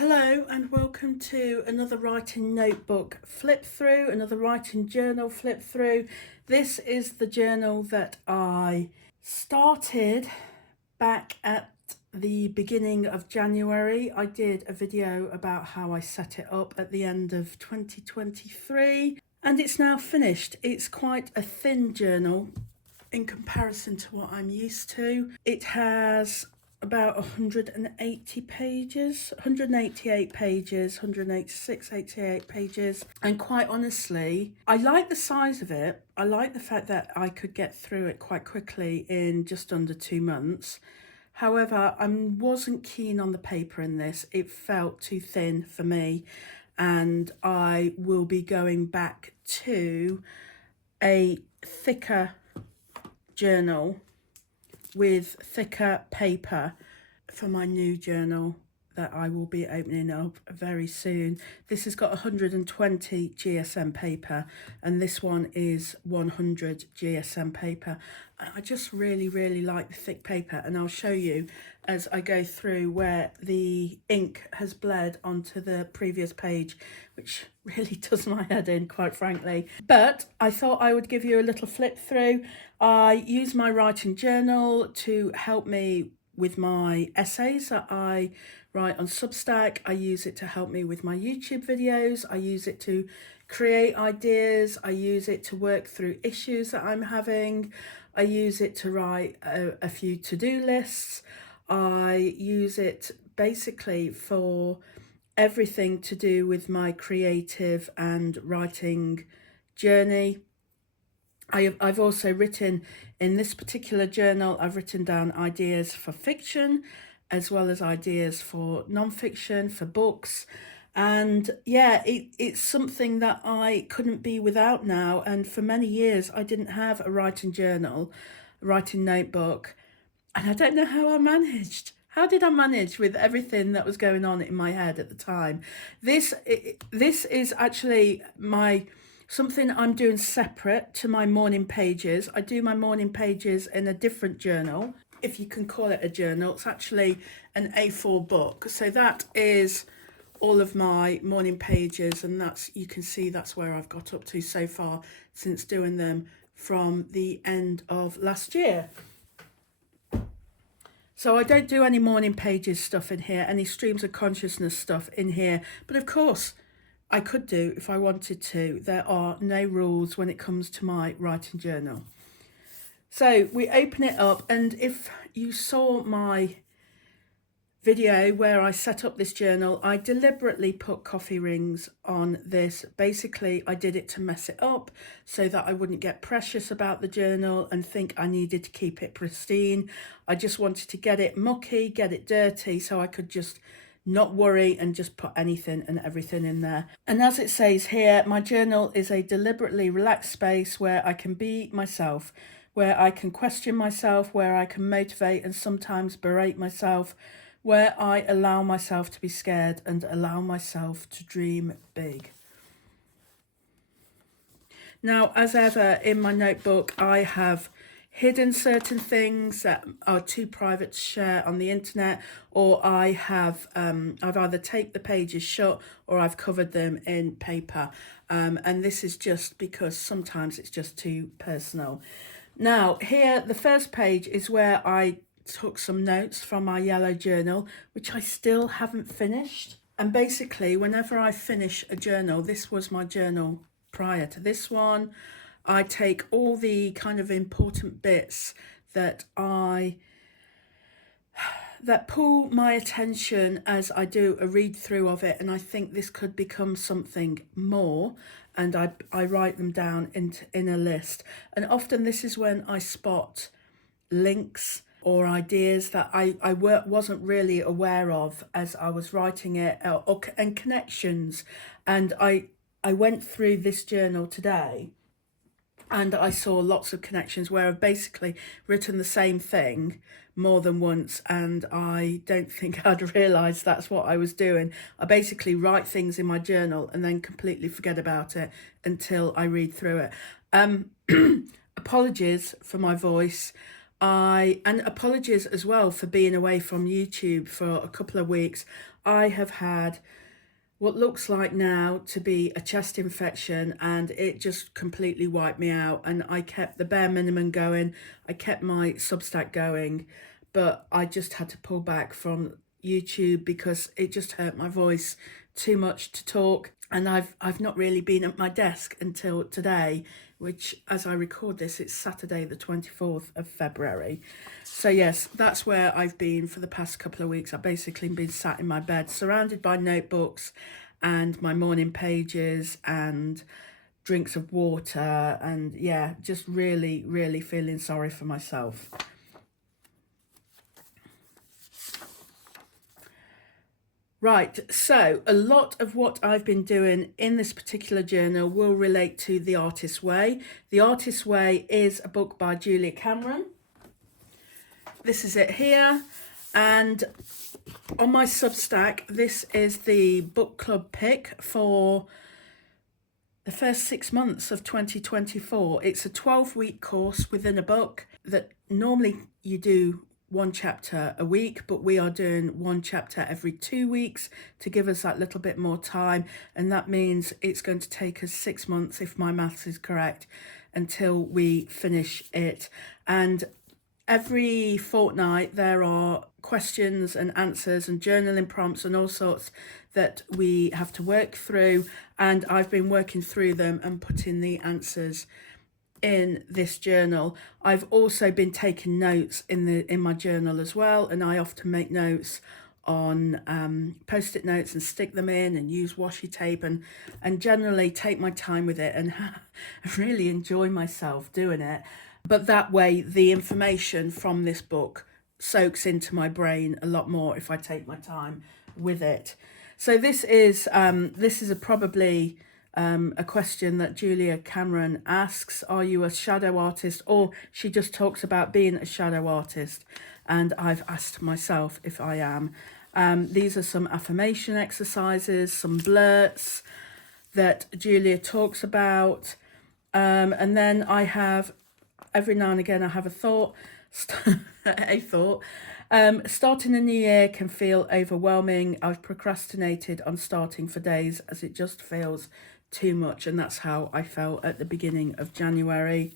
Hello and welcome to another writing notebook flip through, another writing journal flip through. This is the journal that I started back at the beginning of January. I did a video about how I set it up at the end of 2023 and it's now finished. It's quite a thin journal in comparison to what I'm used to. It has about 180 pages, 188 pages, 186, 88 pages. And quite honestly, I like the size of it. I like the fact that I could get through it quite quickly in just under 2 months. However, I wasn't keen on the paper in this. It felt too thin for me. And I will be going back to a thicker journal with thicker paper for my new journal that I will be opening up very soon. This has got 120 GSM paper and this one is 100 GSM paper. I just really like the thick paper, and I'll show you as I go through where the ink has bled onto the previous page, which really does my head in, quite frankly. But I thought I would give you a little flip through. I use my writing journal to help me with my essays that I write on Substack. I use it to help me with my YouTube videos. I use it to create ideas. I use it to work through issues that I'm having. I use it to write a few to-do lists. I use it basically for everything to do with my creative and writing journey. I've also written in this particular journal, I've written down ideas for fiction as well as ideas for non-fiction, for books. And yeah, it's something that I couldn't be without now. And for many years, I didn't have a writing journal, a writing notebook. And I don't know how I managed. How did I manage with everything that was going on in my head at the time? This is actually something I'm doing separate to my morning pages. I do my morning pages in a different journal, if you can call it a journal. It's actually an A4 book. So that is all of my morning pages, and you can see that's where I've got up to so far since doing them from the end of last year. So I don't do any morning pages stuff in here, any streams of consciousness stuff in here, but of course I could do if I wanted to. There are no rules when it comes to my writing journal. So we open it up, and if you saw my video where I set up this journal, I deliberately put coffee rings on this. Basically, I did it to mess it up so that I wouldn't get precious about the journal and think I needed to keep it pristine. I just wanted to get it mucky, get it dirty, so I could just not worry and just put anything and everything in there. And as it says here, my journal is a deliberately relaxed space where I can be myself, where I can question myself, where I can motivate and sometimes berate myself, where I allow myself to be scared and allow myself to dream big. Now, as ever in my notebook, I have hidden certain things that are too private to share on the internet, or I have I've either taped the pages shut or I've covered them in paper, and this is just because sometimes it's just too personal. Now here, the first page is where I took some notes from my yellow journal, which I still haven't finished. And basically, whenever I finish a journal, this was my journal prior to this one, I take all the kind of important bits that pull my attention as I do a read through of it, and I think this could become something more, and I write them down in a list. And often this is when I spot links or ideas that I wasn't really aware of as I was writing it, and connections. And I went through this journal today and I saw lots of connections where I've basically written the same thing more than once, and I don't think I'd realised that's what I was doing. I basically write things in my journal and then completely forget about it until I read through it. Apologies for my voice. And apologies as well for being away from YouTube for a couple of weeks. I have had what looks like now to be a chest infection, and it just completely wiped me out. And I kept the bare minimum going. I kept my Substack going, but I just had to pull back from YouTube because it just hurt my voice too much to talk. And I've not really been at my desk until today, which, as I record this, it's Saturday the 24th of February. So yes, that's where I've been for the past couple of weeks. I've basically been sat in my bed, surrounded by notebooks and my morning pages and drinks of water, and yeah, just really, really feeling sorry for myself. Right, so a lot of what I've been doing in this particular journal will relate to The Artist's Way. The Artist's Way is a book by Julia Cameron. This is it here. And on my Substack, this is the book club pick for the first 6 months of 2024. It's a 12-week course within a book that normally you do one chapter a week, but we are doing one chapter every 2 weeks to give us that little bit more time. And that means it's going to take us 6 months, if my maths is correct, until we finish it. And every fortnight there are questions and answers and journaling prompts and all sorts that we have to work through. And I've been working through them and putting the answers in this journal. I've also been taking notes in my journal as well, and I often make notes on post-it notes and stick them in and use washi tape and generally take my time with it and really enjoy myself doing it. But that way the information from this book soaks into my brain a lot more if I take my time with it. So this is probably a question that Julia Cameron asks: are you a shadow artist? Or she just talks about being a shadow artist, and I've asked myself if I am. These are some affirmation exercises, some blurts that Julia talks about, and then I have, every now and again, I have a thought. Starting a new year can feel overwhelming. I've procrastinated on starting for days as it just feels too much, and that's how I felt at the beginning of January.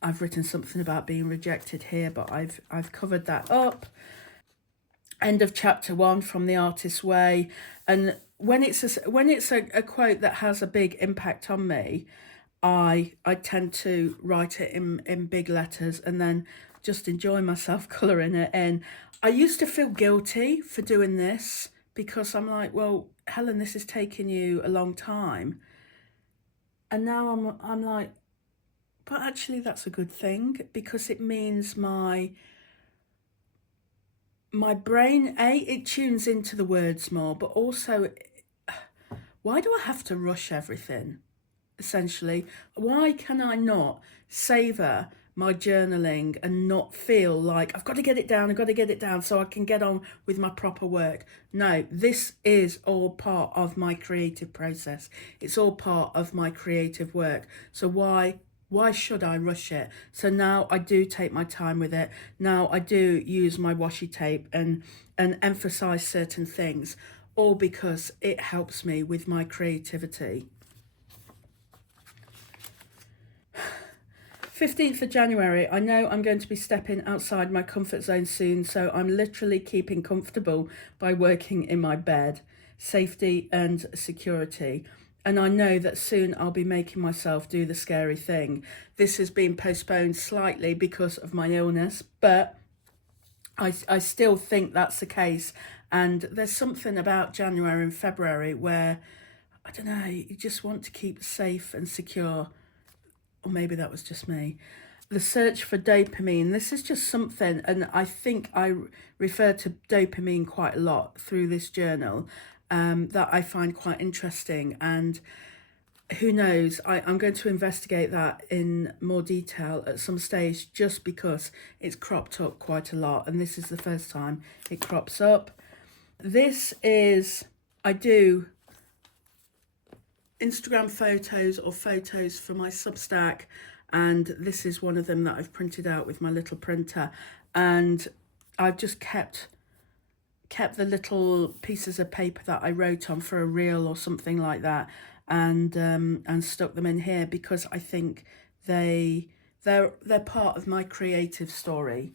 I've written something about being rejected here, but I've covered that up. End of chapter 1 from The Artist's Way. And when it's a quote that has a big impact on me, I tend to write it in big letters and then just enjoy myself colouring it in. I used to feel guilty for doing this because I'm like, well, Helen, this is taking you a long time. And now I'm like, but actually that's a good thing, because it means my brain, it tunes into the words more, but also, why do I have to rush everything? Essentially, why can I not savor my journaling and not feel like I've got to get it down so I can get on with my proper work? No, this is all part of my creative process. It's all part of my creative work. So why should I rush it? So now I do take my time with it. Now I do use my washi tape and emphasize certain things, all because it helps me with my creativity. 15th of January, I know I'm going to be stepping outside my comfort zone soon, so I'm literally keeping comfortable by working in my bed. Safety and security. And I know that soon I'll be making myself do the scary thing. This has been postponed slightly because of my illness, but I still think that's the case. And there's something about January and February where, I don't know, you just want to keep safe and secure. Or maybe that was just me. The search for dopamine. This is just something, and I think I refer to dopamine quite a lot through this journal, that I find quite interesting. And who knows, I'm going to investigate that in more detail at some stage, just because it's cropped up quite a lot. And this is the first time it crops up. This is, I do Instagram photos or photos for my Substack, and this is one of them that I've printed out with my little printer, and I've just kept the little pieces of paper that I wrote on for a reel or something like that, and stuck them in here because I think they're part of my creative story.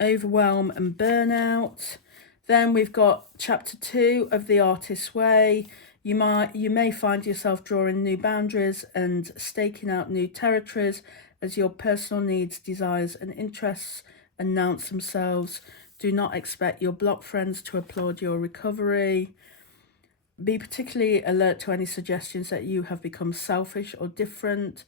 Overwhelm and burnout. Then we've got chapter 2 of The Artist's Way. You may find yourself drawing new boundaries and staking out new territories as your personal needs, desires and interests announce themselves. Do not expect your block friends to applaud your recovery. Be particularly alert to any suggestions that you have become selfish or different.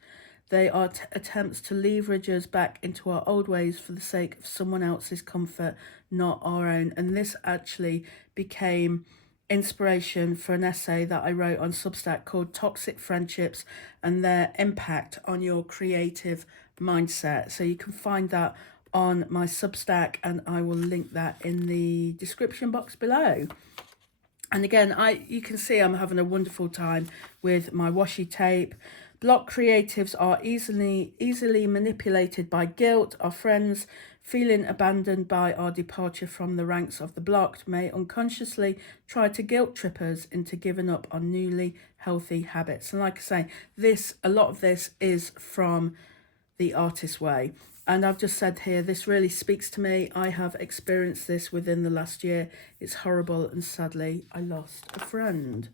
They are attempts to leverage us back into our old ways for the sake of someone else's comfort, not our own. And this actually became inspiration for an essay that I wrote on Substack called Toxic Friendships and Their Impact on Your Creative Mindset. So you can find that on my Substack, and I will link that in the description box below. And again, you can see I'm having a wonderful time with my washi tape. Block creatives are easily manipulated by guilt. Our friends, feeling abandoned by our departure from the ranks of the blocked, may unconsciously try to guilt trip us into giving up on newly healthy habits. And like I say, a lot of this is from The Artist's Way. And I've just said here, this really speaks to me. I have experienced this within the last year. It's horrible, and sadly, I lost a friend.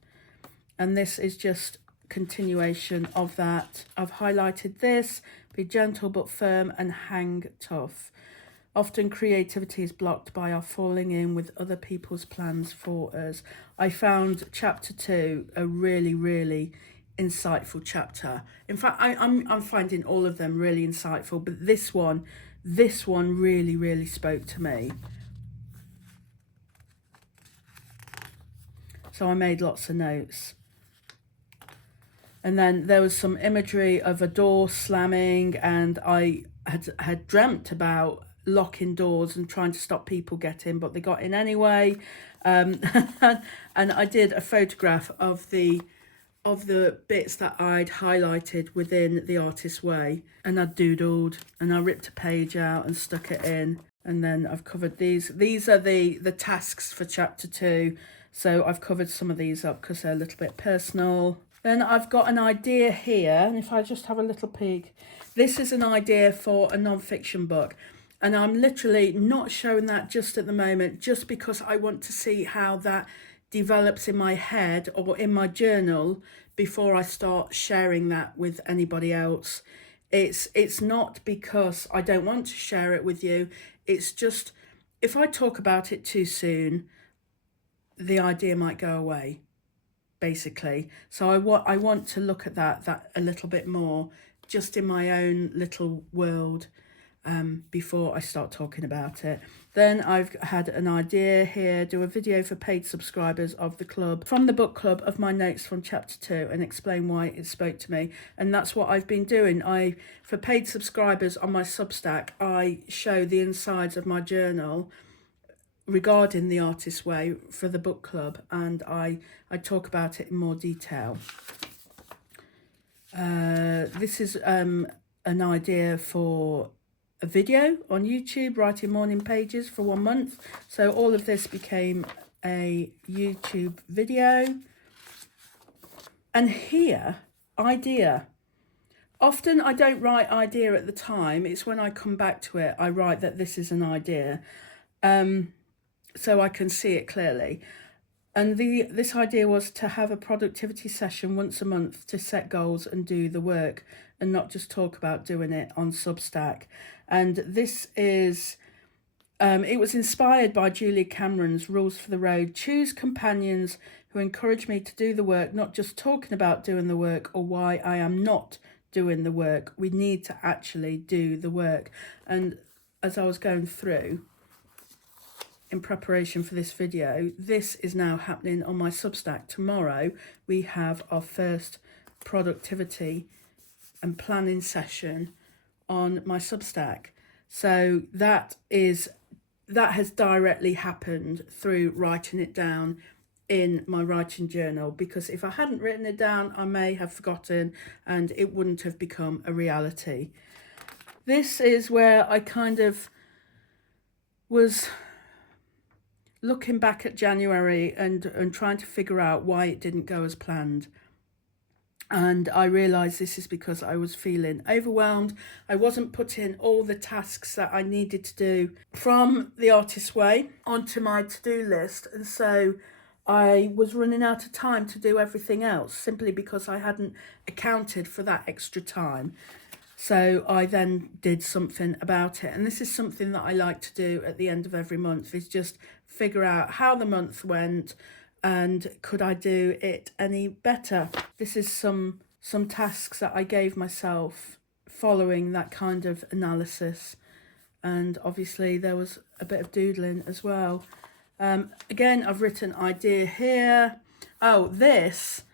And this is just continuation of that. I've highlighted this: be gentle but firm and hang tough. Often creativity is blocked by our falling in with other people's plans for us. I found chapter 2 a really, really insightful chapter. In fact, I'm finding all of them really insightful, but this one really, really spoke to me. So I made lots of notes. And then there was some imagery of a door slamming, and I had dreamt about locking doors and trying to stop people getting, but they got in anyway. And I did a photograph of the bits that I'd highlighted within The Artist's Way, and I doodled and I ripped a page out and stuck it in. And then I've covered these are the tasks for chapter 2, so I've covered some of these up because they're a little bit personal. Then I've got an idea here, and if I just have a little peek, this is an idea for a non-fiction book, and I'm literally not showing that just at the moment, just because I want to see how that develops in my head or in my journal before I start sharing that with anybody else. It's not because I don't want to share it with you. It's just, if I talk about it too soon, the idea might go away, basically. So I want to look at that a little bit more, just in my own little world, before I start talking about it. Then I've had an idea here: do a video for paid subscribers of the club, from the book club, of my notes from chapter 2 and explain why it spoke to me. And that's what I've been doing. For paid subscribers on my Substack, I show the insides of my journal regarding The Artist's Way for the book club, and I talk about it in more detail. This is an idea for a video on YouTube, writing morning pages for 1 month. So all of this became a YouTube video. And here, idea. Often I don't write idea at the time. It's when I come back to it, I write that this is an idea. So I can see it clearly. And this idea was to have a productivity session once a month to set goals and do the work, and not just talk about doing it on Substack. And this is, it was inspired by Julia Cameron's Rules for the Road. Choose companions who encourage me to do the work, not just talking about doing the work or why I am not doing the work. We need to actually do the work. And as I was going through in preparation for this video, this is now happening on my Substack. Tomorrow we have our first productivity and planning session on my Substack. So that has directly happened through writing it down in my writing journal, because if I hadn't written it down, I may have forgotten and it wouldn't have become a reality. This is where I kind of was looking back at January and trying to figure out why it didn't go as planned. And I realised this is because I was feeling overwhelmed. I wasn't putting all the tasks that I needed to do from The Artist's Way onto my to-do list. And so I was running out of time to do everything else, simply because I hadn't accounted for that extra time. So I then did something about it. And this is something that I like to do at the end of every month, is just figure out how the month went and could I do it any better. This is some tasks that I gave myself following that kind of analysis. And obviously there was a bit of doodling as well. Again, I've written idea here. Oh, this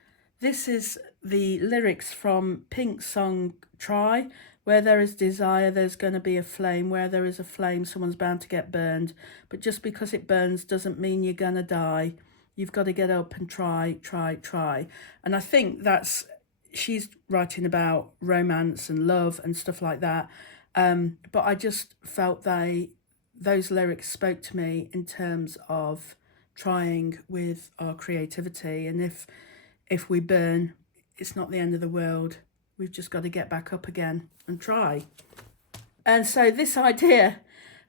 is the lyrics from Pink's song Try. Where there is desire, there's going to be a flame. Where there is a flame, someone's bound to get burned. But just because it burns doesn't mean you're going to die. You've got to get up and try. And I think she's writing about romance and love and stuff like that. But I just felt those lyrics spoke to me in terms of trying with our creativity. And if we burn, it's not the end of the world. We've just got to get back up again and try. And so this idea,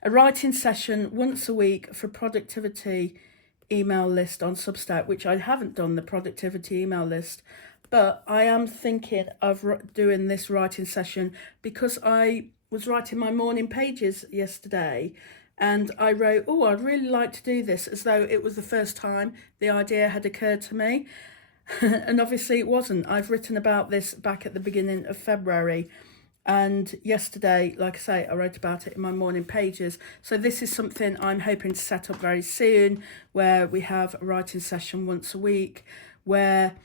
a writing session once a week for productivity email list on Substack, which I haven't done the productivity email list, but I am thinking of doing this writing session because I was writing my morning pages yesterday and I wrote, oh, I'd really like to do this, as though it was the first time the idea had occurred to me. And obviously it wasn't. I've written about this back at the beginning of February. And yesterday, like I say, I wrote about it in my morning pages. So this is something I'm hoping to set up very soon, where we have a writing session once a week, where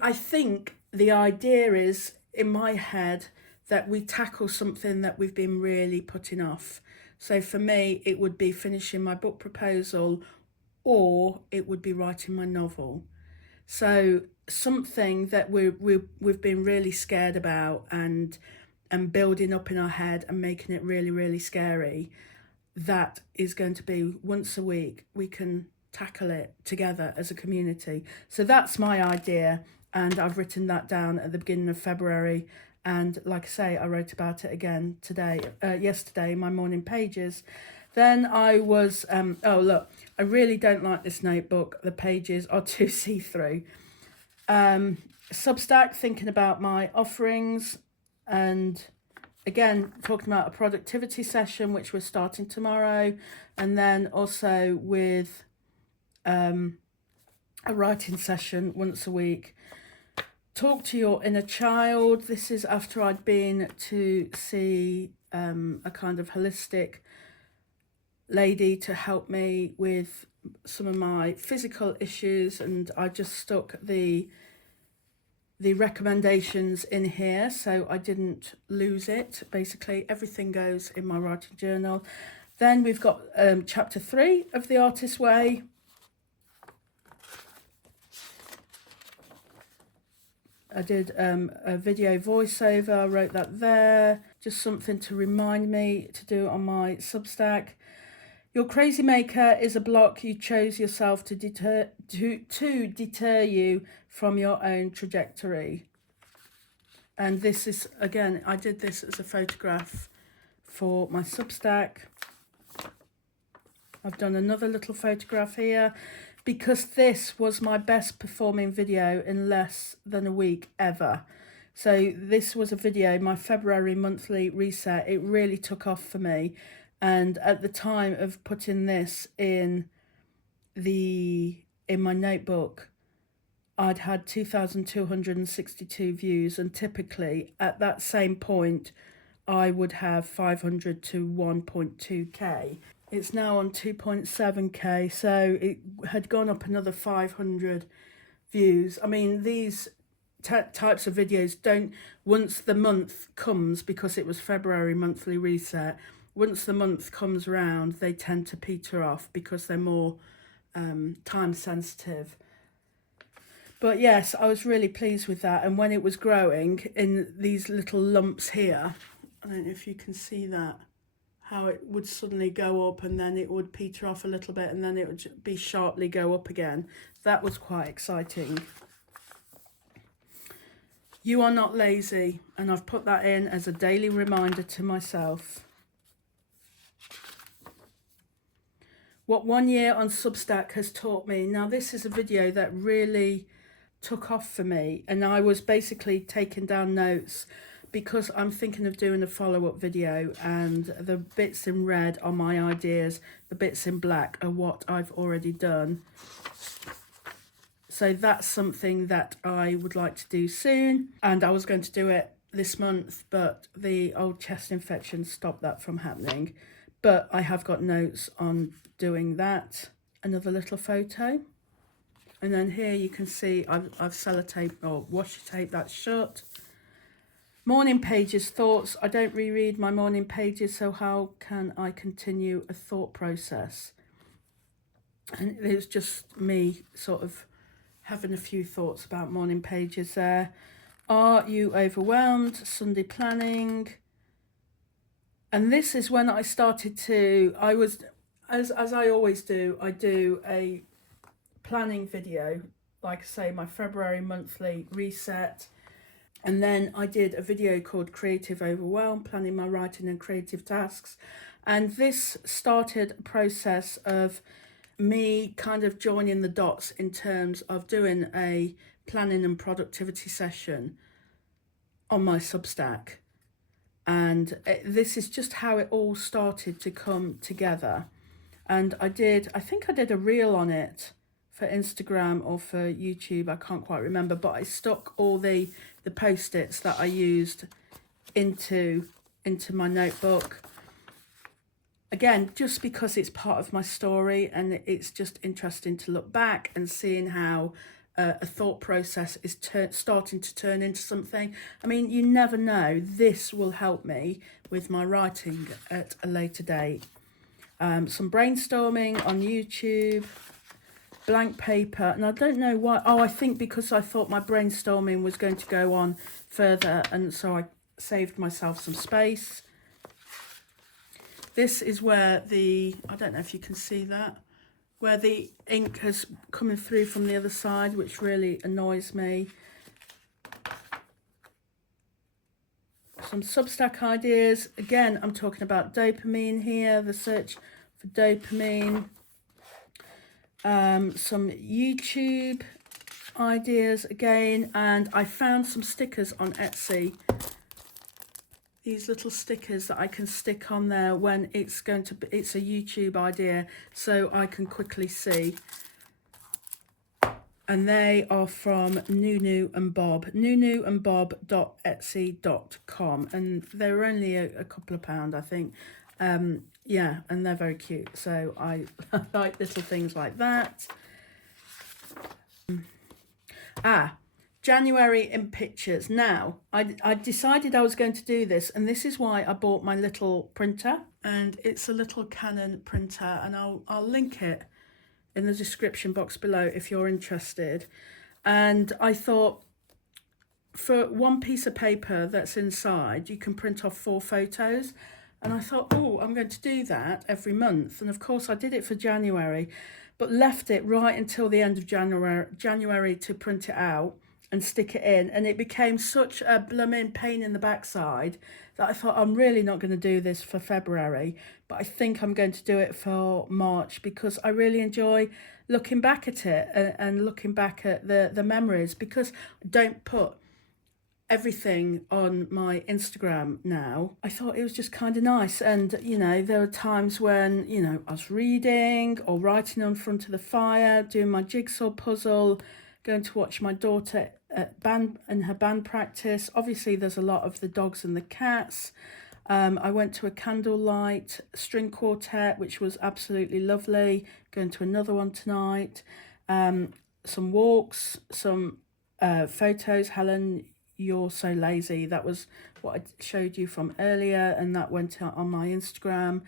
I think the idea is, in my head, that we tackle something that we've been really putting off. So for me, it would be finishing my book proposal, or it would be writing my novel. So something that we've been really scared about and building up in our head and making it really, really scary, that is going to be once a week. We can tackle it together as a community. So that's my idea, and I've written that down at the beginning of February. And like I say, I wrote about it again yesterday in my morning pages. Then I was, oh look, I really don't like this notebook. The pages are too see-through. Substack, thinking about my offerings, and again, talking about a productivity session, which we're starting tomorrow, and then also with a writing session once a week. Talk to your inner child. This is after I'd been to see a kind of holistic lady to help me with some of my physical issues, and I just stuck the recommendations in here so I didn't lose it. Basically everything goes in my writing journal. Then we've got chapter 3 of The Artist's Way. I did a video voiceover, I wrote that there, just something to remind me to do on my Substack. Your crazy maker is a block you chose yourself to deter you from your own trajectory. And this is, again, I did this as a photograph for my Substack. I've done another little photograph here because this was my best performing video in less than a week ever. So this was a video, my February monthly reset. It really took off for me. And at the time of putting this in my notebook, I'd had 2,262 views, and typically at that same point, I would have 500 to 1.2k. It's now on 2.7k, so it had gone up another 500 views. I mean, these types of videos don't, once the month comes, because it was February monthly reset, once the month comes around, they tend to peter off because they're more time sensitive. But yes, I was really pleased with that. And when it was growing in these little lumps here, I don't know if you can see that, how it would suddenly go up and then it would peter off a little bit and then it would be sharply go up again. That was quite exciting. You are not lazy, and I've put that in as a daily reminder to myself. What 1 year on Substack has taught me. Now, this is a video that really took off for me, and I was basically taking down notes because I'm thinking of doing a follow-up video, and the bits in red are my ideas, the bits in black are what I've already done. So that's something that I would like to do soon, and I was going to do it this month, but the old chest infection stopped that from happening. But I have got notes on doing that. Another little photo. And then here you can see I've sellotaped or washi taped that shut. Morning pages, thoughts. I don't reread my morning pages, so how can I continue a thought process? And it was just me sort of having a few thoughts about morning pages there. Are you overwhelmed? Sunday planning. And this is when I started to, I was, as I always do, I do a planning video, like I say, my February monthly reset. And then I did a video called Creative Overwhelm, planning my writing and creative tasks. And this started a process of me kind of joining the dots in terms of doing a planning and productivity session on my Substack. And this is just how it all started to come together. And I think I did a reel on it for Instagram or for YouTube, I can't quite remember, but I stuck all the post-its that I used into my notebook. Again, just because it's part of my story, and it's just interesting to look back and seeing how a thought process is starting to turn into something. I mean, you never know, this will help me with my writing at a later date. Some brainstorming on YouTube, blank paper, and I don't know why. Oh, I think because I thought my brainstorming was going to go on further, and so I saved myself some space. This is where I don't know if you can see that, where the ink has coming through from the other side, which really annoys me. Some Substack ideas. Again, I'm talking about dopamine here, the search for dopamine. Some YouTube ideas again, and I found some stickers on Etsy. These little stickers that I can stick on there when it's a YouTube idea, so I can quickly see. And they are from Nunu and Bob, nunuandbob.etsy.com, and they were only a couple of pounds, I think. Yeah, and they're very cute, so I like little things like that. January in pictures. Now, I decided I was going to do this, and this is why I bought my little printer, and it's a little Canon printer, and I'll link it in the description box below if you're interested. And I thought, for one piece of paper that's inside, you can print off 4 photos. And I thought, oh, I'm going to do that every month. And of course I did it for January, but left it right until the end of January to print it out and stick it in. And it became such a blooming pain in the backside that I thought, I'm really not going to do this for February, but I think I'm going to do it for March, because I really enjoy looking back at it and looking back at the memories, because I don't put everything on my Instagram now. I thought it was just kind of nice. And, you know, there were times when, you know, I was reading or writing on front of the fire, doing my jigsaw puzzle, going to watch my daughter at band and her band practice. Obviously, there's a lot of the dogs and the cats. I went to a candlelight string quartet, which was absolutely lovely. Going to another one tonight. Some walks, some photos. Helen, you're so lazy. That was what I showed you from earlier, and that went out on my Instagram.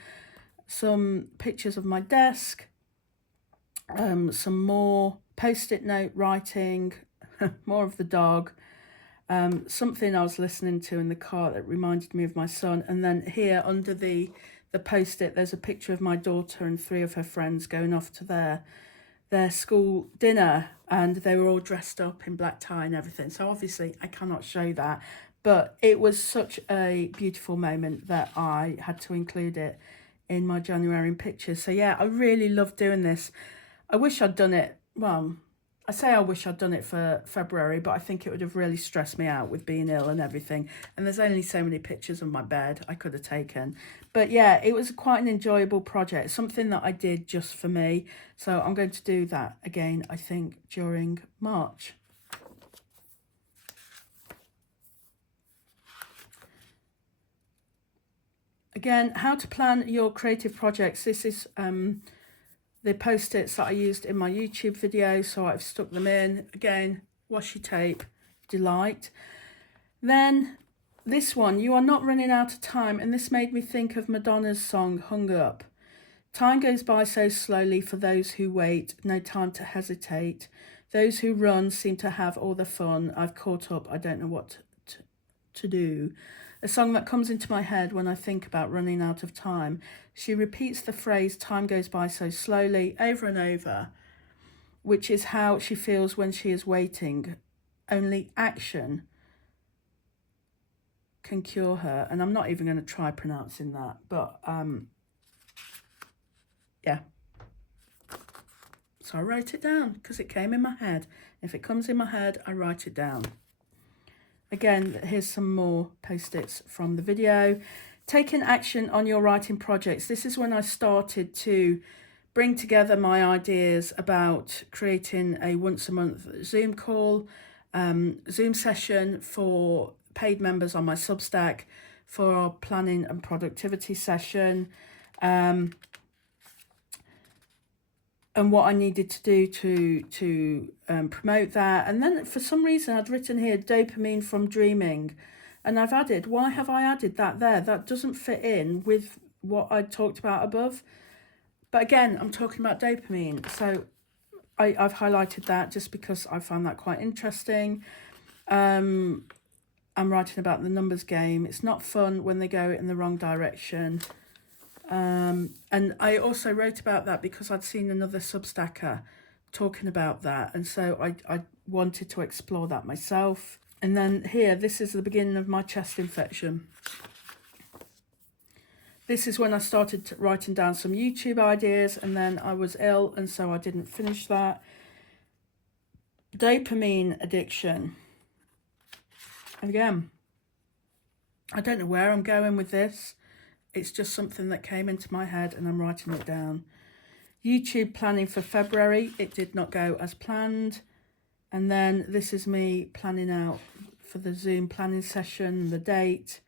Some pictures of my desk. Some more post-it note writing. more of the dog. Something I was listening to in the car that reminded me of my son. And then here under the post-it, there's a picture of my daughter and 3 of her friends going off to their school dinner, and they were all dressed up in black tie and everything. So obviously I cannot show that, but it was such a beautiful moment that I had to include it in my January pictures. So yeah, I really love doing this. I wish I'd done it, well, I say I wish I'd done it for February, but I think it would have really stressed me out with being ill and everything. And there's only so many pictures of my bed I could have taken. But yeah, it was quite an enjoyable project, something that I did just for me. So I'm going to do that again, I think, during March. Again, how to plan your creative projects. This is the post-its that I used in my YouTube video, so I've stuck them in. Again, washi tape, delight. Then this one, you are not running out of time, and this made me think of Madonna's song, Hung Up. Time goes by so slowly for those who wait, no time to hesitate. Those who run seem to have all the fun. I've caught up, I don't know what to do. A song that comes into my head when I think about running out of time. She repeats the phrase, time goes by so slowly, over and over, which is how she feels when she is waiting. Only action can cure her. And I'm not even going to try pronouncing that, but yeah. So I wrote it down because it came in my head. If it comes in my head, I write it down. Again, here's some more post-its from the video. Taking action on your writing projects. This is when I started to bring together my ideas about creating a once a month Zoom call, Zoom session for paid members on my Substack, for our planning and productivity session, and what I needed to do to promote that. And then for some reason I'd written here dopamine from dreaming, and I've added, why have I added that there? That doesn't fit in with what I talked about above. But again, I'm talking about dopamine, so I've highlighted that just because I found that quite interesting. I'm writing about the numbers game. It's not fun when they go in the wrong direction. And I also wrote about that because I'd seen another Substacker talking about that, and so I wanted to explore that myself. And then here, this is the beginning of my chest infection. This is when I started writing down some YouTube ideas, and then I was ill, and so I didn't finish that. Dopamine addiction. And again, I don't know where I'm going with this. It's just something that came into my head and I'm writing it down. YouTube planning for February. It did not go as planned. And then this is me planning out for the Zoom planning session, the date.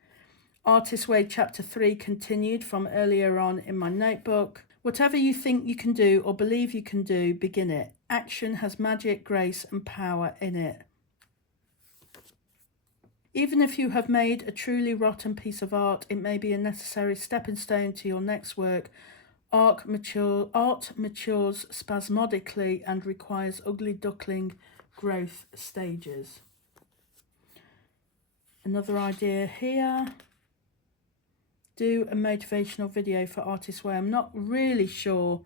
Artist Way Chapter 3 continued from earlier on in my notebook. Whatever you think you can do or believe you can do, begin it. Action has magic, grace and power in it. Even if you have made a truly rotten piece of art, it may be a necessary stepping stone to your next work. Art matures spasmodically and requires ugly duckling growth stages. Another idea here. Do a motivational video for Artist Way. I'm not really sure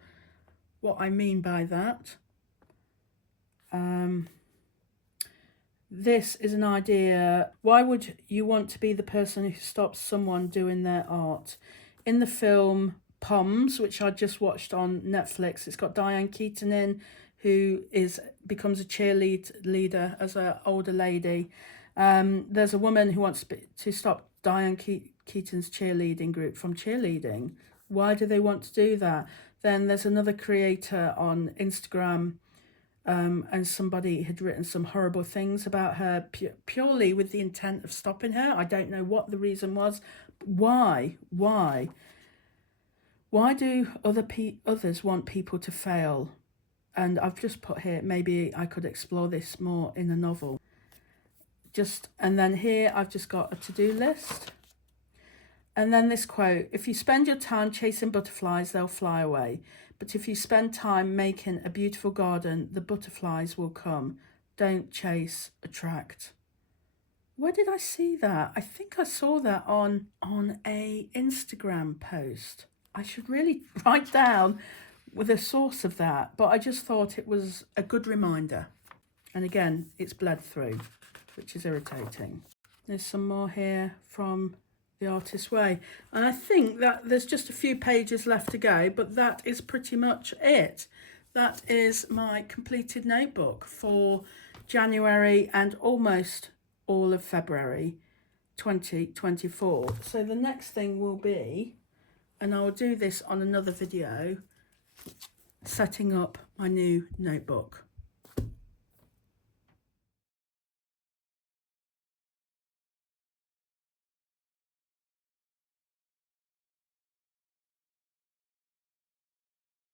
what I mean by that. This is an idea. Why would you want to be the person who stops someone doing their art? In the film Poms, which I just watched on Netflix, it's got Diane Keaton in, who becomes a cheerleader as an older lady. There's a woman who wants to stop Diane Keaton's cheerleading group from cheerleading. Why do they want to do that? Then there's another creator on Instagram, and somebody had written some horrible things about her purely with the intent of stopping her. I don't know what the reason was. Why do others want people to fail? And I've just put here, maybe I could explore this more in a novel. And then here I've just got a to-do list. And then this quote: if you spend your time chasing butterflies, they'll fly away. But if you spend time making a beautiful garden, the butterflies will come. don't chase, attract. Where did I see that? I think I saw that on a Instagram post. I should really write down with a source of that, but I just thought it was a good reminder. And again, it's bled through, which is irritating. There's some more here from The Artist's Way. And I think that there's just a few pages left to go, but that is pretty much it. That is my completed notebook for January and almost all of February 2024. So the next thing will be, and I'll do this on another video, setting up my new notebook.